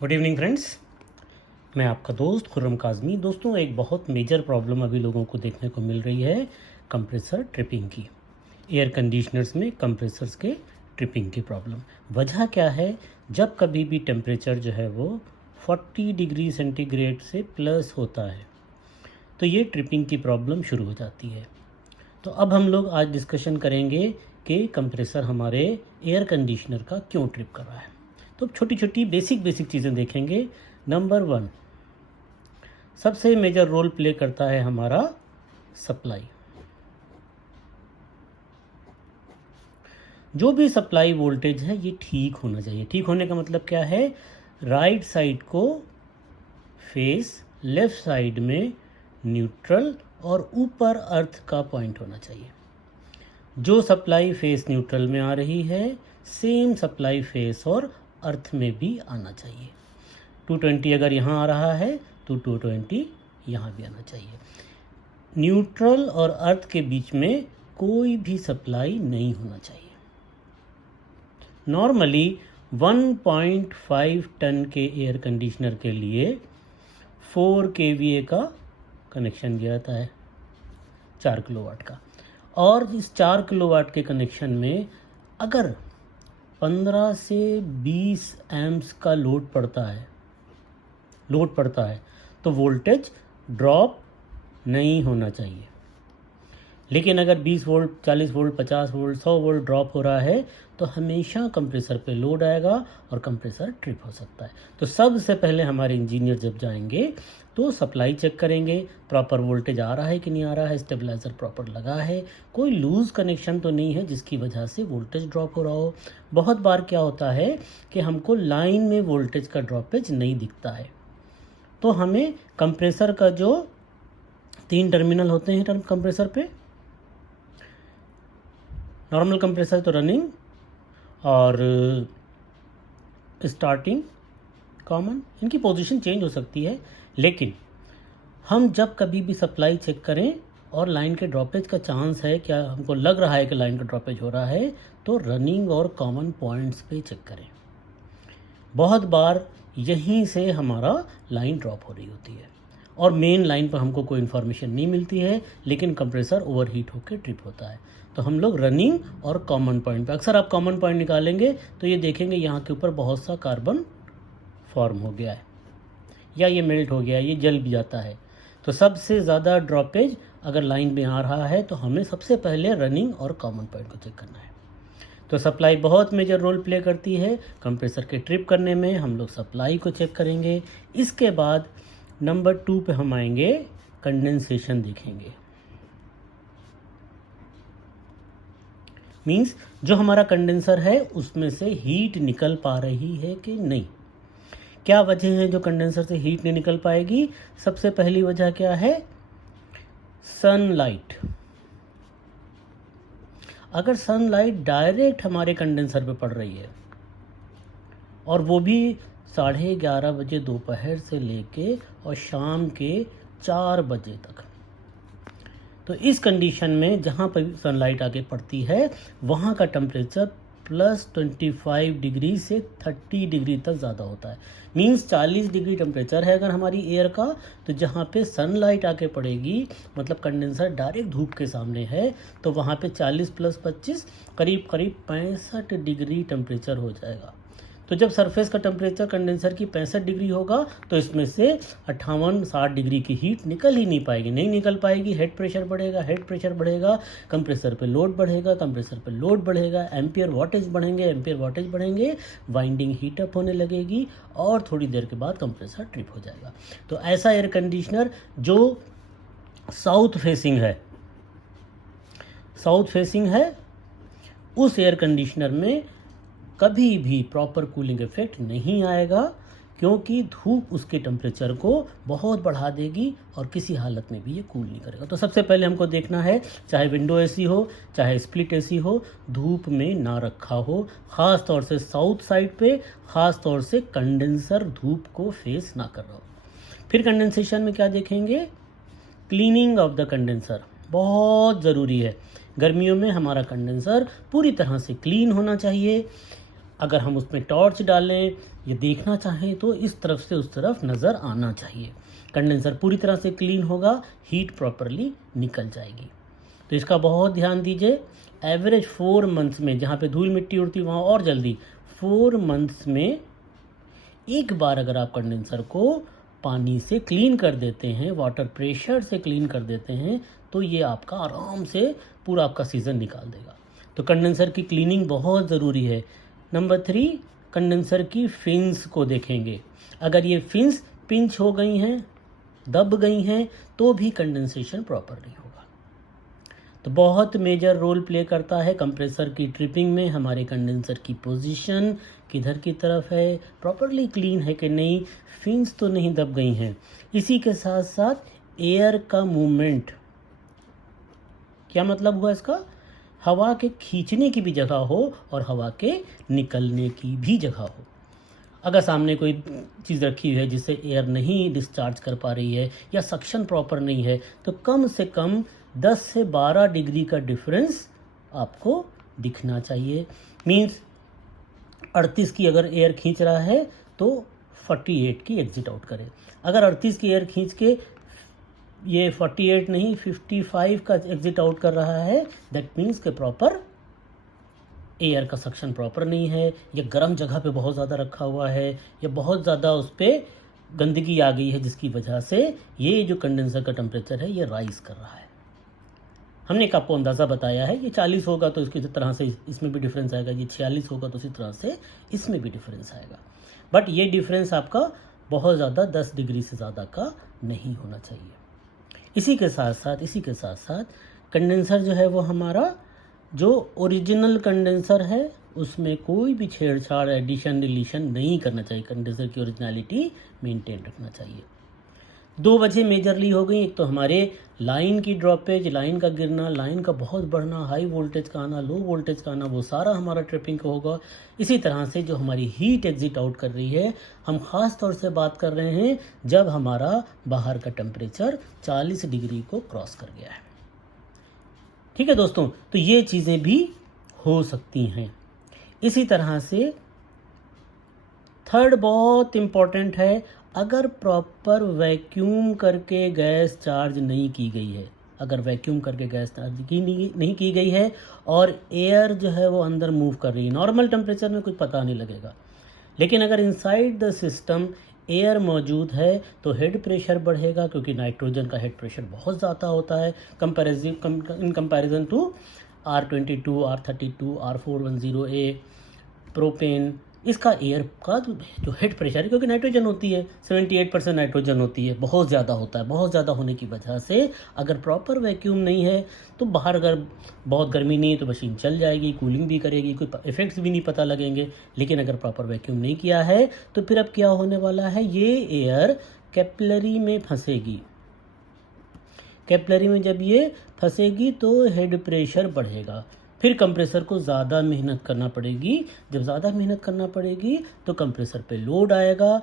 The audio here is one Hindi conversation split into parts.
गुड इवनिंग फ्रेंड्स, मैं आपका दोस्त खुर्रम काज़मी। दोस्तों, एक बहुत मेजर प्रॉब्लम अभी लोगों को देखने को मिल रही है कंप्रेसर ट्रिपिंग की। एयर कंडीशनर्स में कंप्रेसर्स के ट्रिपिंग की प्रॉब्लम। वजह क्या है? जब कभी भी टेम्परेचर जो है वो 40 डिग्री सेंटीग्रेड से प्लस होता है तो ये ट्रिपिंग की प्रॉब्लम शुरू हो जाती है। तो अब हम लोग आज डिस्कशन करेंगे कि कंप्रेसर हमारे एयर कंडीशनर का क्यों ट्रिप कर रहा है। तो छोटी छोटी बेसिक चीज़ें देखेंगे। नंबर 1, सबसे मेजर रोल प्ले करता है हमारा सप्लाई। जो भी सप्लाई वोल्टेज है ये ठीक होना चाहिए। ठीक होने का मतलब क्या है? राइट साइड को फेस, लेफ्ट साइड में न्यूट्रल और ऊपर अर्थ का पॉइंट होना चाहिए। जो सप्लाई फेस न्यूट्रल में आ रही है सेम सप्लाई फेस और अर्थ में भी आना चाहिए। 220 अगर यहाँ आ रहा है तो 220 यहाँ भी आना चाहिए। न्यूट्रल और अर्थ के बीच में कोई भी सप्लाई नहीं होना चाहिए। नॉर्मली 1.5 टन के एयर कंडीशनर के लिए 4 kVA का कनेक्शन दिया जाता है, 4 किलोवाट का। और इस 4 किलोवाट के कनेक्शन में अगर 15 से 20 एम्प्स का लोड पड़ता है तो वोल्टेज ड्रॉप नहीं होना चाहिए। लेकिन अगर 20 volt, 40 volt, 50 volt, 100 volt drop हो रहा है तो हमेशा कंप्रेसर पे लोड आएगा और कंप्रेसर ट्रिप हो सकता है। तो सबसे पहले हमारे इंजीनियर जब जाएंगे तो सप्लाई चेक करेंगे, प्रॉपर वोल्टेज आ रहा है कि नहीं आ रहा है, स्टेबलाइज़र प्रॉपर लगा है, कोई लूज़ कनेक्शन तो नहीं है जिसकी वजह से वोल्टेज ड्रॉप हो रहा हो। बहुत बार क्या होता है कि हमको लाइन में वोल्टेज का ड्रॉपेज नहीं दिखता है, तो हमें कंप्रेसर का जो 3 टर्मिनल होते हैं कंप्रेसर पे, नॉर्मल कंप्रेसर तो रनिंग और स्टार्टिंग, कॉमन, इनकी पोजीशन चेंज हो सकती है। लेकिन हम जब कभी भी सप्लाई चेक करें और लाइन के ड्रॉपेज का चांस है, क्या हमको लग रहा है कि लाइन का ड्रॉपेज हो रहा है, तो रनिंग और कॉमन पॉइंट्स पे चेक करें। बहुत बार यहीं से हमारा लाइन ड्रॉप हो रही होती है और मेन लाइन पर हमको कोई इन्फॉर्मेशन नहीं मिलती है, लेकिन कंप्रेसर ओवरहीट होकर ट्रिप होता है। तो हम लोग रनिंग और कॉमन पॉइंट पे, अक्सर आप कॉमन पॉइंट निकालेंगे तो ये देखेंगे यहाँ के ऊपर बहुत सा कार्बन फॉर्म हो गया है या ये मेल्ट हो गया है, ये जल भी जाता है। तो सबसे ज़्यादा ड्रॉपेज अगर लाइन में आ रहा है तो हमें सबसे पहले रनिंग और कॉमन पॉइंट को चेक करना है। तो सप्लाई बहुत मेजर रोल प्ले करती है कंप्रेसर के ट्रिप करने में। हम लोग सप्लाई को चेक करेंगे। इसके बाद नंबर 2 पे हम आएंगे, कंडेंसेशन देखेंगे। मींस जो हमारा कंडेंसर है उसमें से हीट निकल पा रही है कि नहीं। क्या वजह है जो कंडेंसर से हीट नहीं निकल पाएगी? सबसे पहली वजह क्या है? सनलाइट। अगर सनलाइट डायरेक्ट हमारे कंडेंसर पे पड़ रही है और वो भी 11:30 बजे दोपहर से लेके और शाम के 4 बजे तक, तो इस कंडीशन में जहाँ पर सनलाइट आके पड़ती है वहाँ का टेम्परेचर +25 डिग्री से 30 डिग्री तक ज़्यादा होता है। मींस 40 डिग्री टेम्परेचर है अगर हमारी एयर का, तो जहाँ पे सनलाइट आके पड़ेगी, मतलब कंडेंसर डायरेक्ट धूप के सामने है, तो वहाँ पे 40 + 25 करीब 65 डिग्री टेम्परेचर हो जाएगा। तो जब सरफेस का टेम्परेचर कंडेंसर की 65 डिग्री होगा तो इसमें से 58-60 डिग्री की हीट निकल ही नहीं पाएगी। नहीं निकल पाएगी, हेड प्रेशर बढ़ेगा, कंप्रेसर पे लोड बढ़ेगा, एम्पियर वाटेज बढ़ेंगे, वाइंडिंग हीटअप होने लगेगी और थोड़ी देर के बाद कंप्रेसर ट्रिप हो जाएगा। तो ऐसा एयर कंडीशनर जो साउथ फेसिंग है उस एयर कंडीशनर में कभी भी प्रॉपर कूलिंग इफेक्ट नहीं आएगा, क्योंकि धूप उसके टेम्परेचर को बहुत बढ़ा देगी और किसी हालत में भी ये कूल नहीं करेगा। तो सबसे पहले हमको देखना है, चाहे विंडो एसी हो चाहे स्प्लिट एसी हो, धूप में ना रखा हो, ख़ास तौर से साउथ साइड पे, ख़ास तौर से कंडेंसर धूप को फेस ना कर रहा हो। फिर कंडेंसेशन में क्या देखेंगे? क्लीनिंग ऑफ द कंडेंसर बहुत ज़रूरी है। गर्मियों में हमारा कंडेंसर पूरी तरह से क्लीन होना चाहिए। अगर हम उसमें टॉर्च डालें या देखना चाहें तो इस तरफ से उस तरफ नज़र आना चाहिए। कंडेंसर पूरी तरह से क्लीन होगा, हीट प्रॉपरली निकल जाएगी। तो इसका बहुत ध्यान दीजिए। एवरेज 4 मंथ्स में, जहाँ पे धूल मिट्टी उड़ती वहाँ और जल्दी, 4 मंथ्स में एक बार अगर आप कंडेंसर को पानी से क्लीन कर देते हैं, वाटर प्रेशर से क्लीन कर देते हैं, तो ये आपका आराम से पूरा आपका सीज़न निकाल देगा। तो कंडेंसर की क्लीनिंग बहुत ज़रूरी है। नंबर 3, कंडेंसर की फिन्स को देखेंगे। अगर ये फिन्स पिंच हो गई हैं, दब गई हैं, तो भी कंडेंसेशन प्रॉपर नहीं होगा। तो बहुत मेजर रोल प्ले करता है कंप्रेसर की ट्रिपिंग में हमारे कंडेंसर की पोजीशन किधर की तरफ है, प्रॉपरली क्लीन है कि नहीं, फिन्स तो नहीं दब गई हैं। इसी के साथ साथ एयर का मूवमेंट, क्या मतलब हुआ इसका, हवा के खींचने की भी जगह हो और हवा के निकलने की भी जगह हो। अगर सामने कोई चीज़ रखी हुई है जिससे एयर नहीं डिस्चार्ज कर पा रही है या सक्शन प्रॉपर नहीं है, तो कम से कम 10 से 12 डिग्री का डिफरेंस आपको दिखना चाहिए। मीन्स 38 की अगर एयर खींच रहा है तो 48 की एग्जिट आउट करे। अगर 38 की एयर खींच के ये 48 नहीं 55 का एग्जिट आउट कर रहा है, दैट मीन्स के प्रॉपर एयर का सक्शन प्रॉपर नहीं है, या गर्म जगह पे बहुत ज़्यादा रखा हुआ है, या बहुत ज़्यादा उस पर गंदगी आ गई है जिसकी वजह से ये जो कंडेंसर का टेम्परेचर है ये राइज कर रहा है। हमने एक आपको अंदाज़ा बताया है, ये 40 होगा तो इसकी तरह से इसमें भी डिफरेंस आएगा, ये 46 होगा तो इसी तरह से इसमें भी डिफरेंस आएगा। बट ये डिफरेंस आपका बहुत ज़्यादा 10 डिग्री से ज़्यादा का नहीं होना चाहिए। इसी के साथ साथ कंडेंसर जो है वो हमारा जो ओरिजिनल कंडेंसर है उसमें कोई भी छेड़छाड़, एडिशन, डिलीशन नहीं करना चाहिए। कंडेंसर की ओरिजिनलिटी मेंटेन रखना चाहिए। 2 वजह मेजरली हो गई। एक तो हमारे लाइन की ड्रॉपेज, लाइन का गिरना, लाइन का बहुत बढ़ना, हाई वोल्टेज का आना, लो वोल्टेज का आना, वो सारा हमारा ट्रिपिंग का होगा। इसी तरह से जो हमारी हीट एग्जिट आउट कर रही है, हम ख़ास तौर से बात कर रहे हैं जब हमारा बाहर का टेम्परेचर 40 डिग्री को क्रॉस कर गया है। ठीक है दोस्तों, तो ये चीज़ें भी हो सकती हैं। इसी तरह से थर्ड बहुत इम्पॉर्टेंट है, अगर प्रॉपर वैक्यूम करके गैस चार्ज नहीं की गई है, अगर वैक्यूम करके गैस चार्ज नहीं की गई है और एयर जो है वो अंदर मूव कर रही है, नॉर्मल टेम्परेचर में कुछ पता नहीं लगेगा, लेकिन अगर इनसाइड द सिस्टम एयर मौजूद है तो हेड प्रेशर बढ़ेगा, क्योंकि नाइट्रोजन का हेड प्रेशर बहुत ज़्यादा होता है in comparison to R22, R32, R410A propane. इसका एयर का जो हेड प्रेशर है, क्योंकि नाइट्रोजन होती है 78% नाइट्रोजन होती है, बहुत ज़्यादा होता है। बहुत ज़्यादा होने की वजह से अगर प्रॉपर वैक्यूम नहीं है तो बाहर अगर बहुत गर्मी नहीं है तो मशीन चल जाएगी, कूलिंग भी करेगी, कोई इफ़ेक्ट्स भी नहीं पता लगेंगे। लेकिन अगर प्रॉपर वैक्यूम नहीं किया है तो फिर अब क्या होने वाला है, ये एयर कैपिलरी में फंसेगी। कैपिलरी में जब ये फंसेगी तो हेड प्रेशर बढ़ेगा, फिर कंप्रेसर को ज़्यादा मेहनत करना पड़ेगी। जब ज़्यादा मेहनत करना पड़ेगी तो कंप्रेसर पे लोड आएगा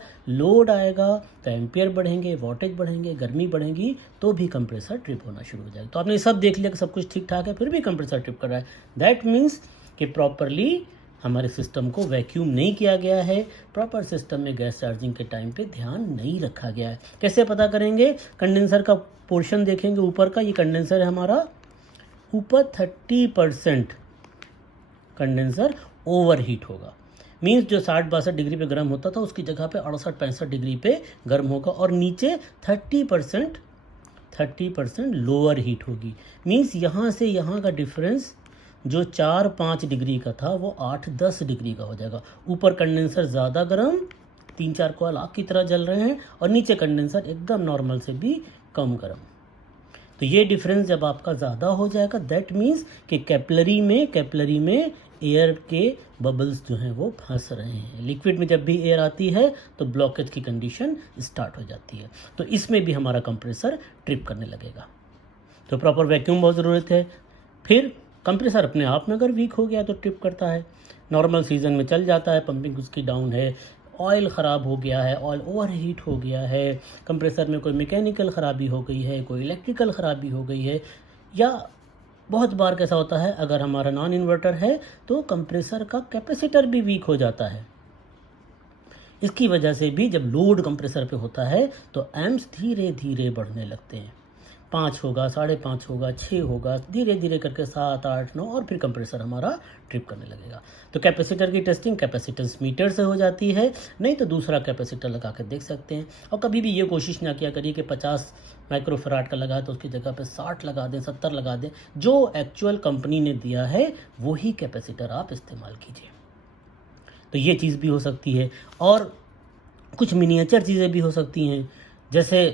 तो एम्पियर बढ़ेंगे, वोल्टेज बढ़ेंगे, गर्मी बढ़ेगी, तो भी कंप्रेसर ट्रिप होना शुरू हो जाएगा। तो आपने सब देख लिया कि सब कुछ ठीक ठाक है, फिर भी कंप्रेसर ट्रिप कर रहा है, दैट मीन्स कि प्रॉपरली हमारे सिस्टम को वैक्यूम नहीं किया गया है, प्रॉपर सिस्टम में गैस चार्जिंग के टाइम पे ध्यान नहीं रखा गया है। कैसे पता करेंगे, कंडेंसर का पोर्शन देखेंगे ऊपर का, ये कंडेंसर है हमारा, ऊपर 30% कंडेंसर ओवर हीट होगा। मीन्स जो 60-62 डिग्री पे गर्म होता था उसकी जगह पे 68-65 डिग्री पे गर्म होगा, और नीचे 30% लोअर हीट होगी। मीन्स यहाँ से यहाँ का डिफरेंस जो 4-5 डिग्री का था वो 8-10 डिग्री का हो जाएगा। ऊपर कंडेंसर ज़्यादा गर्म, 3-4 कॉइल आग की तरह जल रहे हैं, और नीचे कंडेंसर एकदम नॉर्मल से भी कम गर्म। तो ये डिफरेंस जब आपका ज़्यादा हो जाएगा, दैट मीन्स कि कैपिलरी में एयर के बबल्स जो हैं वो फंस रहे हैं। लिक्विड में जब भी एयर आती है तो ब्लॉकेज की कंडीशन स्टार्ट हो जाती है, तो इसमें भी हमारा कंप्रेसर ट्रिप करने लगेगा। तो प्रॉपर वैक्यूम बहुत ज़रूरत है। फिर कंप्रेसर अपने आप में अगर वीक हो गया तो ट्रिप करता है, नॉर्मल सीजन में चल जाता है, पंपिंग उसकी डाउन है, ऑयल ख़राब हो गया है, ऑयल ओवर हीट हो गया है, कंप्रेसर में कोई मैकेनिकल ख़राबी हो गई है, कोई इलेक्ट्रिकल ख़राबी हो गई है, या बहुत बार कैसा होता है, अगर हमारा नॉन इन्वर्टर है तो कंप्रेसर का कैपेसिटर भी वीक हो जाता है। इसकी वजह से भी जब लोड कंप्रेसर पे होता है तो एम्प्स धीरे धीरे बढ़ने लगते हैं। 5 होगा, 5.5 होगा, 6 होगा, धीरे धीरे करके 7, 8, 9 और फिर कंप्रेसर हमारा ट्रिप करने लगेगा। तो कैपेसिटर की टेस्टिंग कैपेसिटेंस मीटर से हो जाती है, नहीं तो दूसरा कैपेसिटर लगा कर देख सकते हैं। और कभी भी ये कोशिश ना किया करिए कि 50 माइक्रोफराड का लगा तो उसकी जगह पे 60 लगा दें, 70 लगा दें। जो एक्चुअल कंपनी ने दिया है वही कैपेसिटर आप इस्तेमाल कीजिए। तो ये चीज़ भी हो सकती है। और कुछ मिनिएचर चीज़ें भी हो सकती हैं, जैसे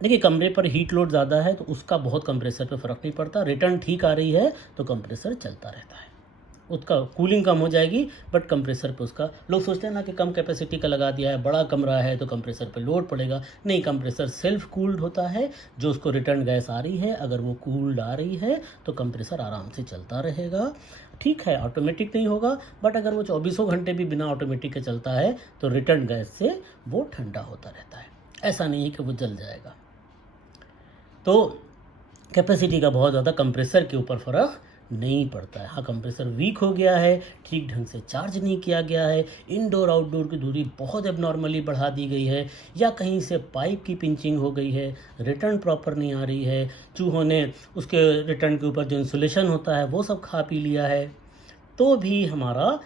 देखिए कमरे पर हीट लोड ज़्यादा है तो उसका बहुत कंप्रेसर पे फ़र्क नहीं पड़ता। रिटर्न ठीक आ रही है तो कंप्रेसर चलता रहता है, उसका कूलिंग कम हो जाएगी बट कंप्रेसर पे उसका, लोग सोचते हैं ना कि कम कैपेसिटी का लगा दिया है, बड़ा कमरा है तो कंप्रेसर पे लोड पड़ेगा। नहीं, कंप्रेसर सेल्फ कूल्ड होता है। जो उसको रिटर्न गैस आ रही है, अगर वो कूल्ड आ रही है तो कंप्रेसर आराम से चलता रहेगा। ठीक है, ऑटोमेटिक नहीं होगा, बट अगर वो 24 घंटे भी बिना ऑटोमेटिक के चलता है तो रिटर्न गैस से वो ठंडा होता रहता है। ऐसा नहीं है कि वो जल जाएगा। तो कैपेसिटी का बहुत ज़्यादा कंप्रेसर के ऊपर फ़र्क नहीं पड़ता है। हाँ, कंप्रेसर वीक हो गया है, ठीक ढंग से चार्ज नहीं किया गया है, इनडोर आउटडोर की दूरी बहुत एबनॉर्मली बढ़ा दी गई है, या कहीं से पाइप की पिंचिंग हो गई है, रिटर्न प्रॉपर नहीं आ रही है, चूहों ने उसके रिटर्न के ऊपर जो इंसुलेशन होता है वो सब खा पी लिया है, तो भी हमारा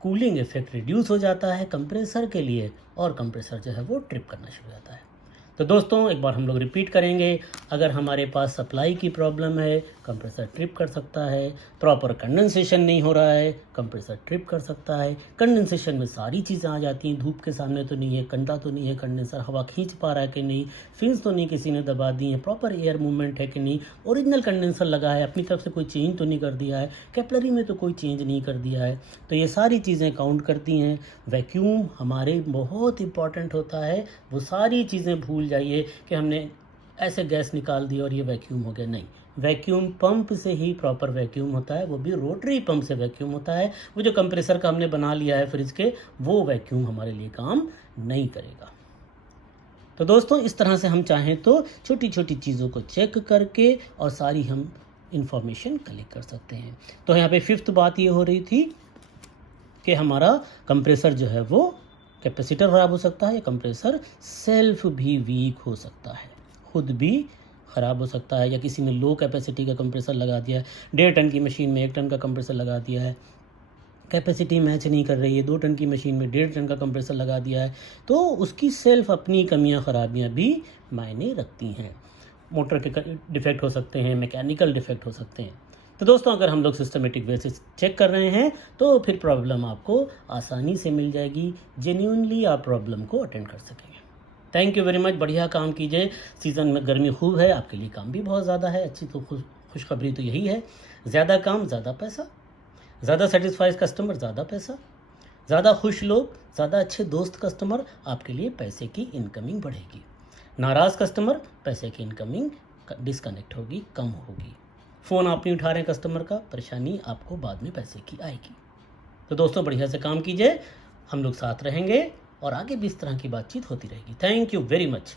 कूलिंग इफेक्ट रिड्यूस हो जाता है कंप्रेसर के लिए, और कंप्रेसर जो है वो ट्रिप करना शुरू हो जाता है। तो दोस्तों एक बार हम लोग रिपीट करेंगे, अगर हमारे पास सप्लाई की प्रॉब्लम है कंप्रेसर ट्रिप कर सकता है, प्रॉपर कंडेंसेशन नहीं हो रहा है कंप्रेसर ट्रिप कर सकता है। कंडेंसेशन में सारी चीज़ें आ जाती हैं, धूप के सामने तो नहीं है, कंडा तो नहीं है, कंडेंसर हवा खींच पा रहा है कि नहीं, फिन्स तो नहीं किसी ने दबा दी है, प्रॉपर एयर मूवमेंट है कि नहीं, ओरिजिनल कंडेंसर लगा है, अपनी तरफ से कोई चेंज तो नहीं कर दिया है, कैपलरी में तो कोई चेंज नहीं कर दिया है। तो ये सारी चीज़ें काउंट करती हैं। वैक्यूम हमारे बहुत इंपॉर्टेंट होता है। वो सारी चीज़ें भूल जाइए कि हमने ऐसे गैस निकाल दी और ये वैक्यूम हो गया, नहीं। वैक्यूम पंप से ही प्रॉपर वैक्यूम होता है, वो भी रोटरी पंप से वैक्यूम होता है। वो जो कंप्रेसर का हमने बना लिया है फ्रिज के, वो वैक्यूम हमारे लिए काम नहीं करेगा। तो दोस्तों इस तरह से हम चाहें तो छोटी छोटी चीज़ों को चेक करके और सारी हम इंफॉर्मेशन कलेक्ट कर सकते हैं। तो यहाँ पे 5th बात ये हो रही थी कि हमारा कंप्रेसर जो है वो कैपेसिटर ख़राब हो सकता है, या कंप्रेसर सेल्फ भी वीक हो सकता है, खुद भी ख़राब हो सकता है, या किसी ने लो कैपेसिटी का कंप्रेसर लगा दिया है, 1.5 टन की मशीन में 1 टन का कंप्रेसर लगा दिया है, कैपेसिटी मैच नहीं कर रही है, 2 टन की मशीन में 1.5 टन का कंप्रेसर लगा दिया है, तो उसकी सेल्फ अपनी कमियां खराबियां भी मायने रखती हैं। मोटर के डिफेक्ट हो सकते हैं, मैकेनिकल डिफेक्ट हो सकते हैं। तो दोस्तों अगर हम लोग सिस्टमेटिक वे से चेक कर रहे हैं तो फिर प्रॉब्लम आपको आसानी से मिल जाएगी, जेन्युइनली आप प्रॉब्लम को अटेंड कर सकेंगे। थैंक यू वेरी मच, बढ़िया काम कीजिए। सीज़न में गर्मी खूब है, आपके लिए काम भी बहुत ज़्यादा है। अच्छी तो खुशखबरी तो यही है, ज़्यादा काम ज़्यादा पैसा, ज़्यादा सेटिस्फाइड कस्टमर ज़्यादा पैसा, ज़्यादा खुश लोग ज़्यादा अच्छे दोस्त कस्टमर, आपके लिए पैसे की इनकमिंग बढ़ेगी। नाराज़ कस्टमर, पैसे की इनकमिंग डिस्कनेक्ट होगी, कम होगी। फ़ोन आप नहीं उठा रहे हैं कस्टमर का, परेशानी आपको बाद में पैसे की आएगी। तो दोस्तों बढ़िया से काम कीजिए, हम लोग साथ रहेंगे और आगे भी इस तरह की बातचीत होती रहेगी। Thank you very much.